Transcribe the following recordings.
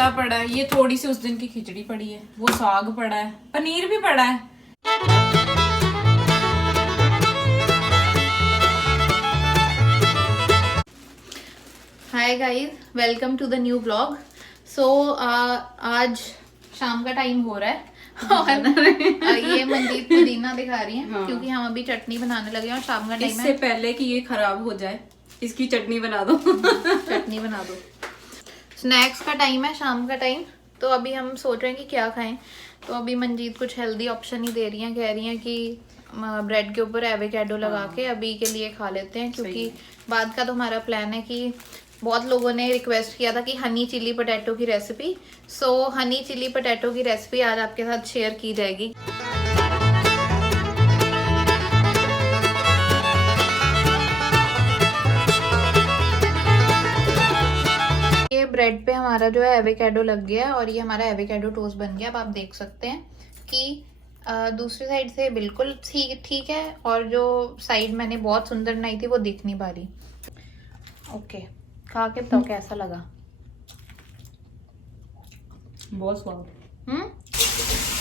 आटा पड़ा है, ये थोड़ी सी उस दिन की खिचड़ी पड़ी है, वो साग पड़ा है, पनीर भी पड़ा है। Hi guys, welcome to the new vlog. So आज शाम का टाइम हो रहा है और ये मनदीप पुदीना दिखा रही है। हाँ। क्योंकि हम अभी चटनी बनाने लगे हैं और शाम का टाइम है। इससे पहले कि ये खराब हो जाए इसकी चटनी बना दो। चटनी बना दो। स्नैक्स का टाइम है, शाम का टाइम। तो अभी हम सोच रहे हैं कि क्या खाएं। तो अभी मनजीत कुछ हेल्दी ऑप्शन ही दे रही हैं, कह रही हैं कि ब्रेड के ऊपर एवोकाडो लगा के अभी के लिए खा लेते हैं, क्योंकि बाद का तो हमारा प्लान है कि बहुत लोगों ने रिक्वेस्ट किया था कि हनी चिली पोटैटो की रेसिपी। सो हनी चिली पोटैटो की रेसिपी आज आपके साथ शेयर की जाएगी। ये ब्रेड पे हमारा जो है एवोकाडो लग गया है और ये हमारा एवोकाडो टोस्ट बन गया। अब आप देख सकते हैं कि दूसरी साइड से बिल्कुल ठीक है और जो साइड मैंने बहुत सुंदर बनाई थी वो दिख नहीं पा रही। ओके, खा के बताओ कैसा लगा। बहुत स्वाद।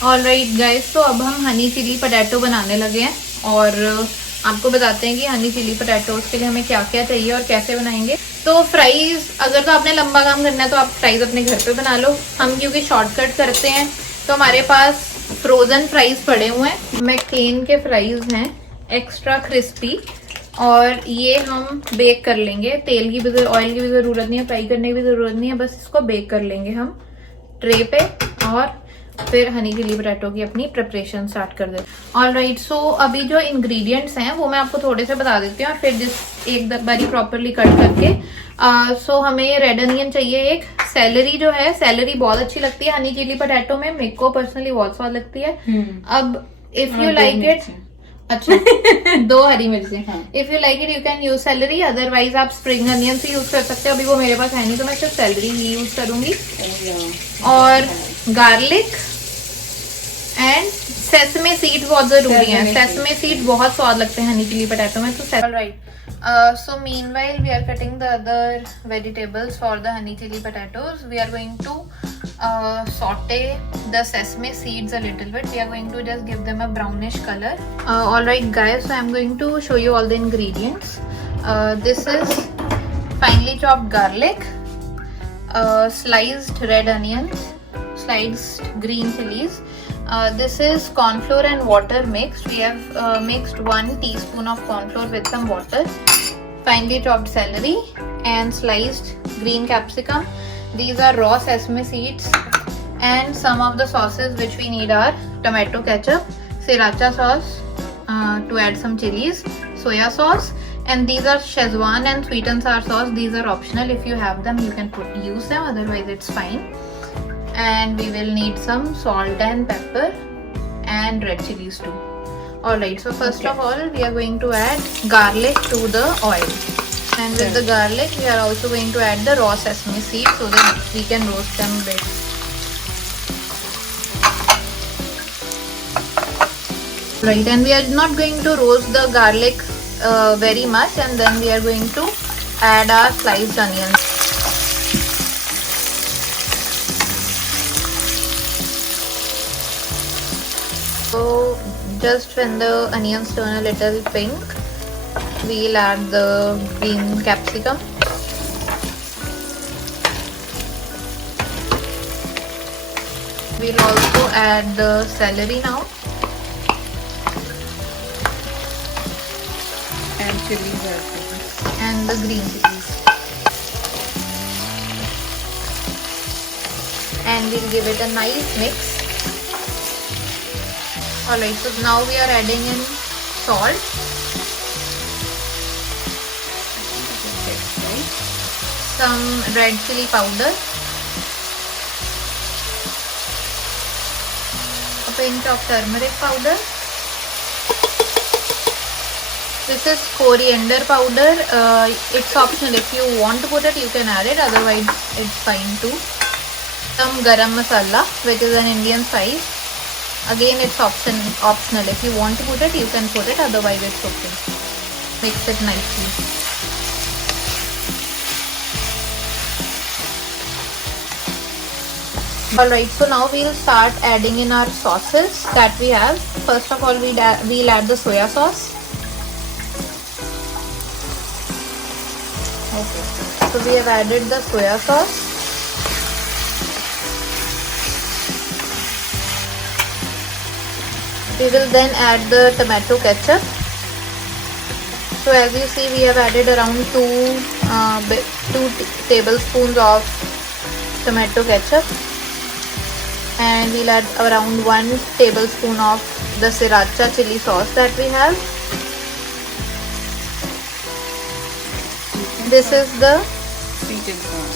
ऑलराइट गाइस, तो अब हम हनी चिली पोटैटो बनाने लगे हैं और आपको बताते हैं कि हनी चिली पोटैटोज के लिए हमें क्या क्या चाहिए और कैसे बनाएंगे। तो फ्राइज, अगर तो आपने लंबा काम करना है तो आप फ्राइज अपने घर पे बना लो। हम क्योंकि शॉर्टकट करते हैं तो हमारे पास फ्रोजन फ्राइज पड़े हुए हैं। मैककेन के फ्राइज हैं, एक्स्ट्रा क्रिस्पी, और ये हम बेक कर लेंगे। तेल की भी, ऑयल की भी जरूरत नहीं है, फ्राई करने की भी जरूरत नहीं है, बस इसको बेक कर लेंगे हम ट्रे पे और फिर हनी चिली पोटैटो की अपनी प्रिपरेशन स्टार्ट कर देते हैं। ऑलराइट, सो अभी जो इंग्रेडिएंट्स हैं वो मैं आपको थोड़े से बता देती हूँ और फिर जिस एक बारी प्रॉपरली कट करके। सो हमें रेड अनियन चाहिए एक। सैलरी जो है, सैलरी बहुत अच्छी लगती है हनी चिली पोटैटो में, मेरे को पर्सनली बहुत स्वाद लगती है। अब इफ यू लाइक इट, अच्छा 2 हरी मिर्चें, if you like it you can use salary, otherwise आप स्प्रिंग अनियन से यूज कर सकते हो। अभी वो मेरे पास है नहीं तो मैं सिर्फ सैलरी ही यूज करूंगी। और गार्लिक एंड सेसमे सीड बहुत जरूरी है। सेसमे सीड बहुत स्वाद लगते हैं हनी चिली पोटैटो में। तो alright, so meanwhile we are cutting the other vegetables for the honey chili potatoes. We are going to saute the sesame seeds a little bit. We are going to just give them a brownish color. Alright guys, so I am going to show you all the ingredients. This is finely chopped garlic, sliced red onions, sliced green chilies. This is corn flour and water mixed. We have mixed 1 teaspoon of corn flour with some water. Finely chopped celery and sliced green capsicum. These are raw sesame seeds. And some of the sauces which we need are tomato ketchup, sriracha sauce to add some chilies, soya sauce, and these are Szechuan and sweet and sour sauce. These are optional. If you have them you can use them, otherwise it's fine. And we will need some salt and pepper and red chilies too. Alright, so first of all we are going to add garlic to the oil, and with the garlic we are also going to add the raw sesame seeds so that we can roast them a bit. Right, and we are not going to roast the garlic very much, and then we are going to add our sliced onions. So just when the onions turn a little pink, we'll add the green capsicum. We'll also add the celery now. And chilies and the green chilies. And we'll give it a nice mix. Alright, so now we are adding in salt, some red chili powder, a pinch of turmeric powder. This is coriander powder. It's optional. If you want to put it, you can add it. Otherwise, it's fine too. Some garam masala, which is an Indian spice. Again, it's optional. If you want to put it, you can put it. Otherwise, it's okay. Mix it nicely. Alright, so now we'll start adding in our sauces that we have. First of all, we'll add the soya sauce. Okay, so we have added the soya sauce. We will then add the tomato ketchup. So as you see, we have added around 2 tablespoons of tomato ketchup, and we'll add around 1 tablespoon of the sriracha chili sauce that we have. This is the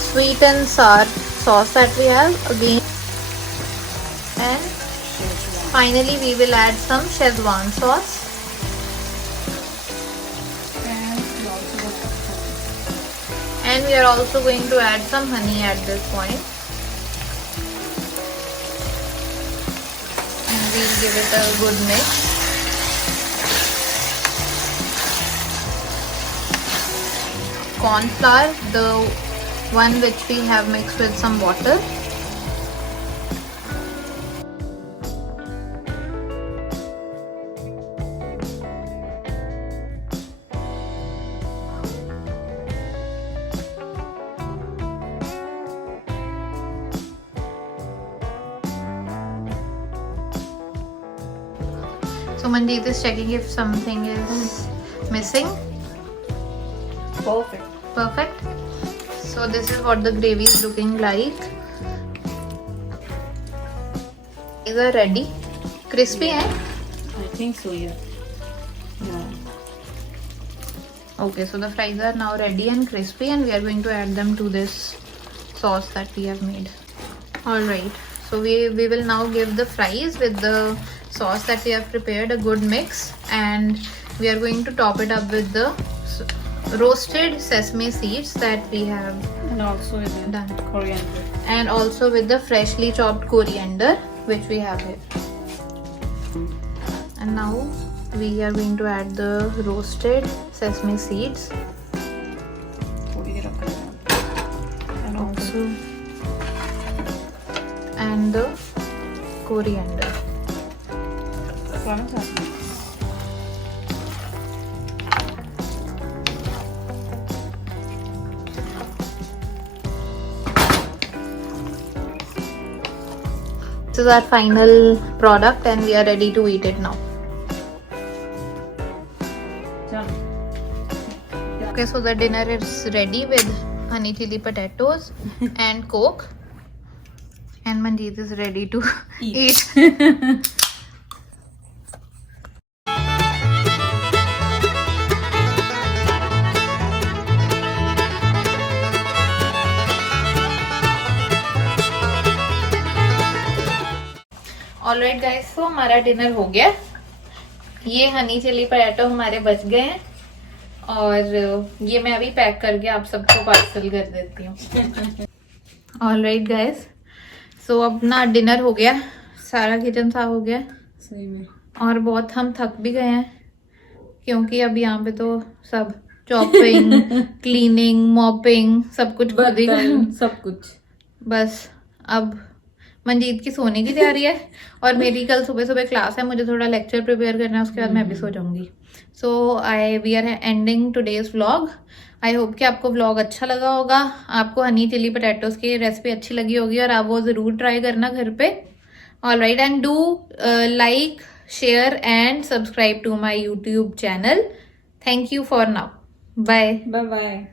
sweet and sour sauce that we have again, and finally we will add some Szechuan sauce. And we are also going to add some honey at this point. And we'll give it a good mix. Corn flour, the one which we have mixed with some water. So Manjeet is checking if something is missing. Perfect. Perfect. So this is what the gravy is looking like. These are ready. Crispy, Yeah. eh? I think so, yeah. Okay, so the fries are now ready and crispy, and we are going to add them to this sauce that we have made. Alright, so we will now give the fries with the sauce that we have prepared a good mix, and we are going to top it up with the roasted sesame seeds that we have And also with done, coriander. and also with the freshly chopped coriander which we have here. And now we are going to add the roasted sesame seeds and also and the coriander. This is our final product and we are ready to eat it now. Okay, so the dinner is ready with honey chili potatoes and Coke, and Manjeet is ready to eat. Alright guys, तो हमारा dinner हो गया. ये honey chilli potato हमारे बच गए हैं और ये मैं अभी पैक करके आप सबको पार्सल कर देती हूँ. ऑलराइट गाइस, सो अब ना डिनर हो गया, सारा किचन साफ हो गया. सही में. और बहुत हम थक भी गए हैं क्योंकि अब यहाँ पे तो सब चॉपिंग, क्लीनिंग, मॉपिंग सब कुछ खुद ही सब कुछ. बस अब मंजीत की सोने की तैयारी है और मेरी कल सुबह सुबह क्लास है, मुझे थोड़ा लेक्चर प्रिपेयर करना है, उसके बाद मैं भी सो जाऊंगी. So we are ending today's vlog. I hope कि आपको व्लॉग अच्छा लगा होगा, आपको हनी चिली पोटैटोज की रेसिपी अच्छी लगी होगी और आप वो ज़रूर ट्राई करना घर पे. Alright, and do like, share and subscribe to my YouTube channel. Thank you for now. Bye bye.